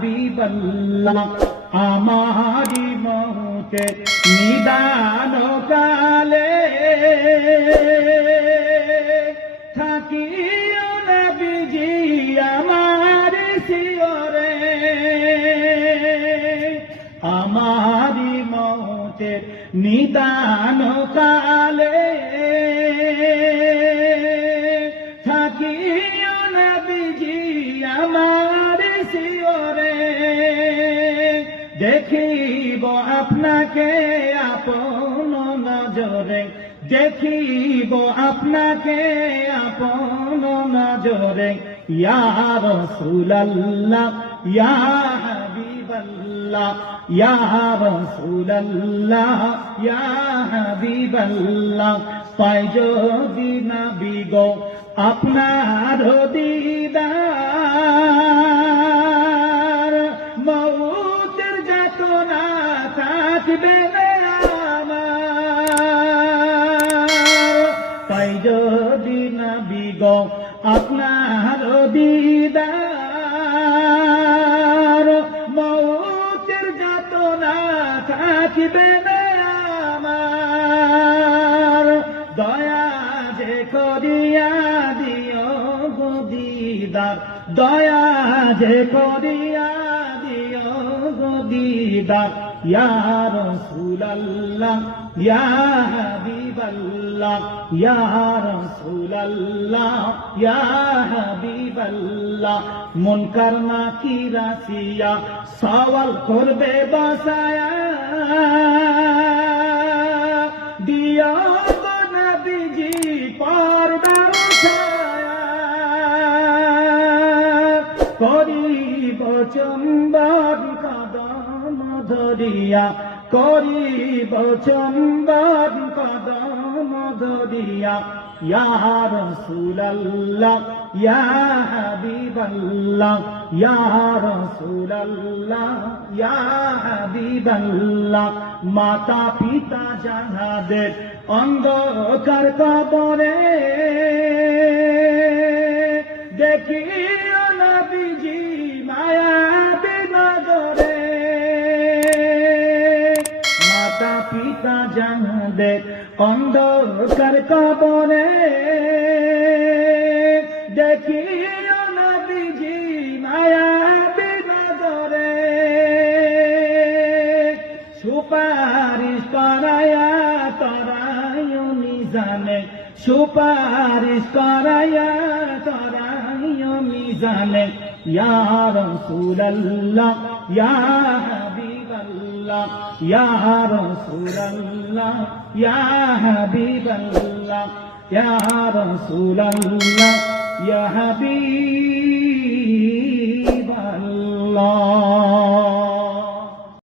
হাবিবাল্লাহ আমারি মৌতে নিদান কালে থাকিও নবীজি আমার শিয়রে আমারি মৌতে নিদান কালে থাকিও নবীজি আমার শিয়রে দেখিব আপনাকে আপন নজরে দেখিব আপনাকে আপন নজরে ইয়া রাসূলুল্লাহ ইয়া হাবিবাল্লাহ ইয়া রাসূলুল্লাহ ইয়া হাবিবাল্লাহ পাই যদি নবী গো আপনার দিদার মউতের যাতনা থাকবে না আমার পাই যদি নবী গো আপনার দিদার মউতের যাতনা থাকবে না আমার দয়া যে করিয়া দিও গো দিদার দয়া যে করিয়া দিও গো দিদার ইয়া রাসূলুল্লাহ ইয়া হাবিবাল্লাহ ইয়া রাসূলুল্লাহ ইয়া হাবিবাল্লাহ মুনকার নাকির আসিয়া সওয়াল করবে বাসায়া দিও গো নবীজি পর্দার ছায়া করিব চুম্বন কদম ধরিয়া করিব চুম্বন কদম ধরিয়া ইয়া রাসূলুল্লাহ ইয়া হাবিবাল্লাহ ইয়া রাসূলুল্লাহ ইয়া হাবিবাল্লাহ মাতা পিতা যাহাদের অন্ধকার কবরে দেখিও নবীজি মায়াবী নজরে মাতা পিতা যাহাদের অন্ধকার কবরে দেখিও নবীজি মায়াবী নজরে সুপারিশ করায়া তরায়ও মিজানে সুপারিশ করায়া তরায়ও মিজানে ইয়া রাসূলুল্লাহ ইয়া হাবিবাল্লাহ ইয়া রাসূলুল্লাহ ইয়া হাবিবাল্লাহ ইয়া রাসূলুল্লাহ ইয়া হাবিব